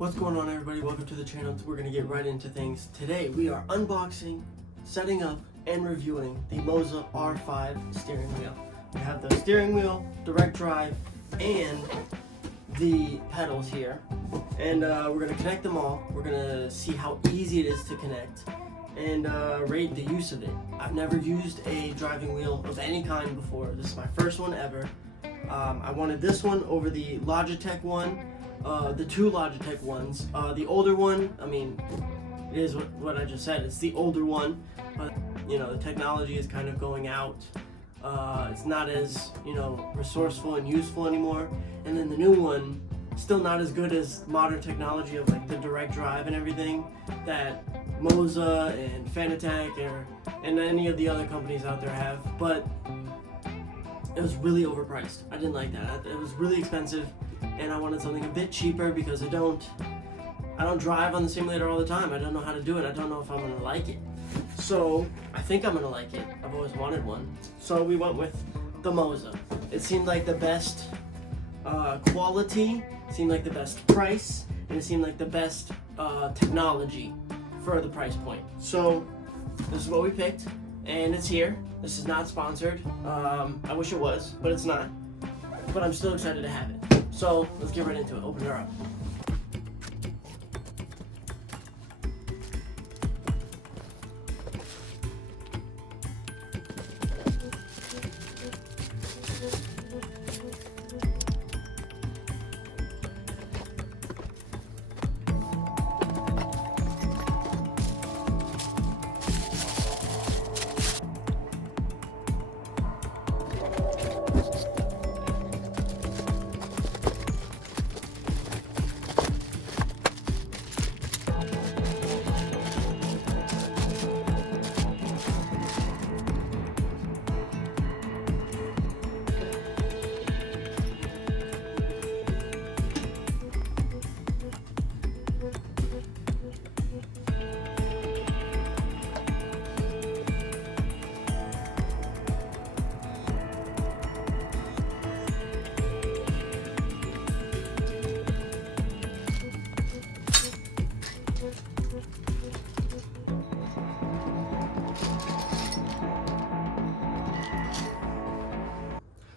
What's going on, everybody? Welcome to the channel. We're going to get right into things. Today we are unboxing, setting up, and reviewing the Moza R5 steering wheel. We have the steering wheel, direct drive, and the pedals here. And we're going to connect them all. We're going to see how easy it is to connect and rate the use of it. I've never used a driving wheel of any kind before. This is my first one ever. I wanted this one over the Logitech one. The two Logitech ones. The older one, I mean, it is what I just said. It's the older one, but you know, the technology is kind of going out. It's not as, you know, resourceful and useful anymore. And then the new one, still not as good as modern technology of like the direct drive and everything that Moza and Fanatec and any of the other companies out there have. But it was really overpriced. I didn't like that. It was really expensive. And I wanted something a bit cheaper because I don't drive on the simulator all the time. I don't know how to do it. I don't know if I'm gonna like it. So I think I'm gonna like it. I've always wanted one. So we went with the Moza. It seemed like the best quality, seemed like the best price, and it seemed like the best technology for the price point. So this is what we picked, and it's here. This is not sponsored. I wish it was, but it's not. But I'm still excited to have it. So let's get right into it. Open her up.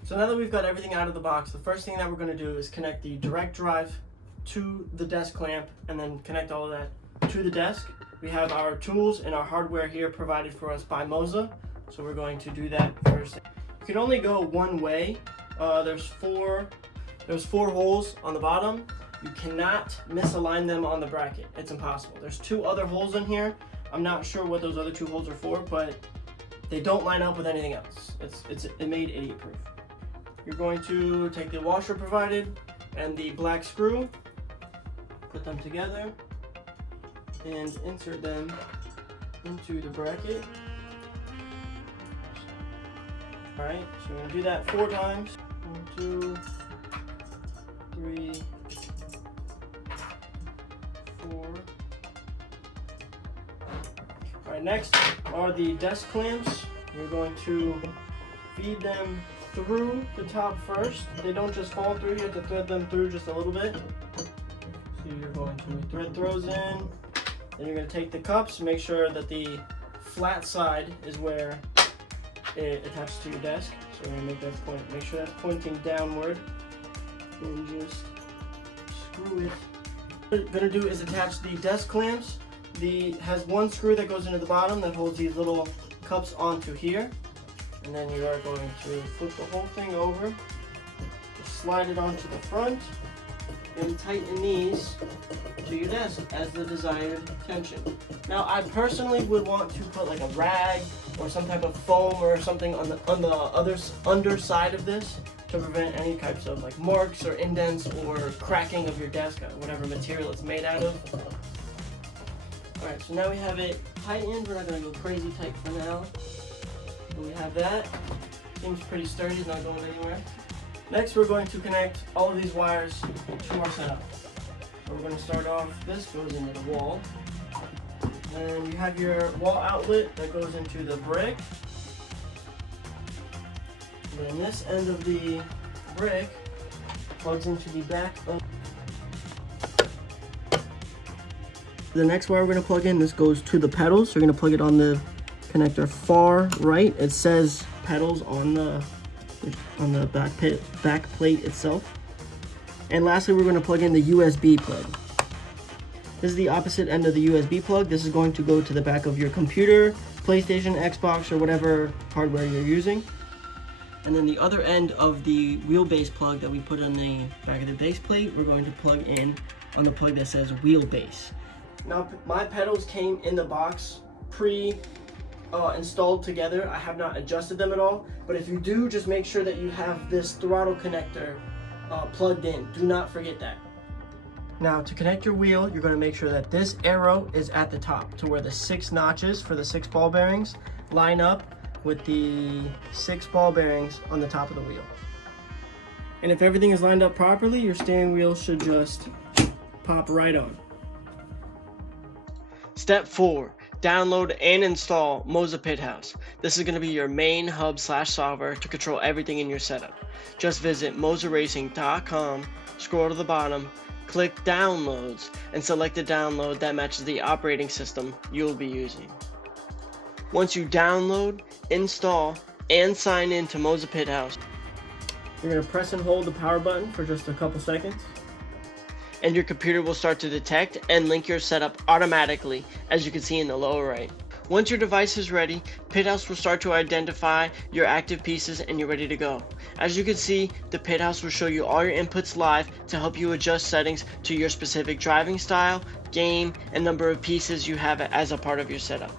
So now that we've got everything out of the box, the first thing that we're going to do is connect the direct drive to the desk clamp and then connect all of that to the desk. We have our tools and our hardware here provided for us by Moza, so we're going to do that first. You can only go one way. There's four holes on the bottom. You cannot misalign them on the bracket. It's impossible. There's two other holes in here. I'm not sure what those other two holes are for, but they don't line up with anything else. It's made idiot proof. You're going to take the washer provided and the black screw, put them together, and insert them into the bracket. Alright, so we're going to do that 4 times. 1, 2, 3, 4. Alright, next are the desk clamps. You're going to feed them through the top first. They don't just fall through, you have to thread them through just a little bit. So you're going to thread those in. Then you're going to take the cups, make sure that the flat side is where it attaches to your desk. So we're going to make that point. Make sure that's pointing downward. And just screw it. What we're going to do is attach the desk clamps. Has one screw that goes into the bottom that holds these little cups onto here. And then you are going to flip the whole thing over, just slide it onto the front, and tighten these to your desk as the desired tension. Now, I personally would want to put like a rag or some type of foam or something on the underside of this to prevent any types of like marks or indents or cracking of your desk, whatever material it's made out of. Alright, so now we have it tightened. We're not going to go crazy tight for now. We have that. Seems pretty sturdy, it's not going anywhere. Next, we're going to connect all of these wires to our setup. So we're going to start off, this goes into the wall. And you have your wall outlet that goes into the brick. And then this end of the brick plugs into the back of The next wire we're going to plug in, this goes to the pedals. So we're going to plug it on the connector far right. It says pedals on the back plate itself. And lastly, we're going to plug in the USB plug. This is the opposite end of the USB plug. This is going to go to the back of your computer, PlayStation, Xbox, or whatever hardware you're using. And then the other end of the wheelbase plug that we put on the back of the base plate, we're going to plug in on the plug that says wheelbase. Now, my pedals came in the box installed together. I have not adjusted them at all, but if you do, just make sure that you have this throttle connector plugged in. Do not forget that. Now, to connect your wheel, you're going to make sure that this arrow is at the top to where the 6 notches for the 6 ball bearings line up with the 6 ball bearings on the top of the wheel. And if everything is lined up properly, your steering wheel should just pop right on. Step 4. Download and install Moza Pit House. This is going to be your main hub / solver to control everything in your setup. Just visit mozaracing.com, scroll to the bottom, click Downloads, and select the download that matches the operating system you'll be using. Once you download, install, and sign in to Moza Pit House, you're going to press and hold the power button for just a couple seconds, and your computer will start to detect and link your setup automatically, as you can see in the lower right. Once your device is ready, Pit House will start to identify your active pieces and you're ready to go. As you can see, the Pit House will show you all your inputs live to help you adjust settings to your specific driving style, game, and number of pieces you have as a part of your setup.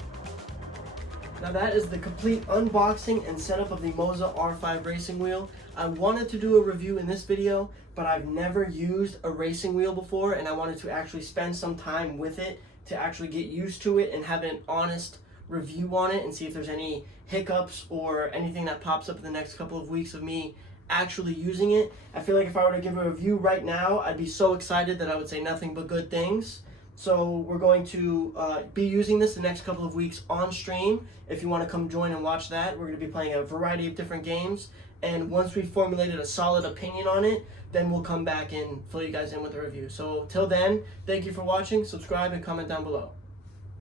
Now that is the complete unboxing and setup of the Moza R5 racing wheel. I wanted to do a review in this video, but I've never used a racing wheel before, and I wanted to actually spend some time with it to actually get used to it and have an honest review on it and see if there's any hiccups or anything that pops up in the next couple of weeks of me actually using it. I feel like if I were to give a review right now, I'd be so excited that I would say nothing but good things. So we're going to be using this the next couple of weeks on stream. If you want to come join and watch that, we're going to be playing a variety of different games. And once we've formulated a solid opinion on it, then we'll come back and fill you guys in with a review. So till then, thank you for watching, subscribe, and comment down below.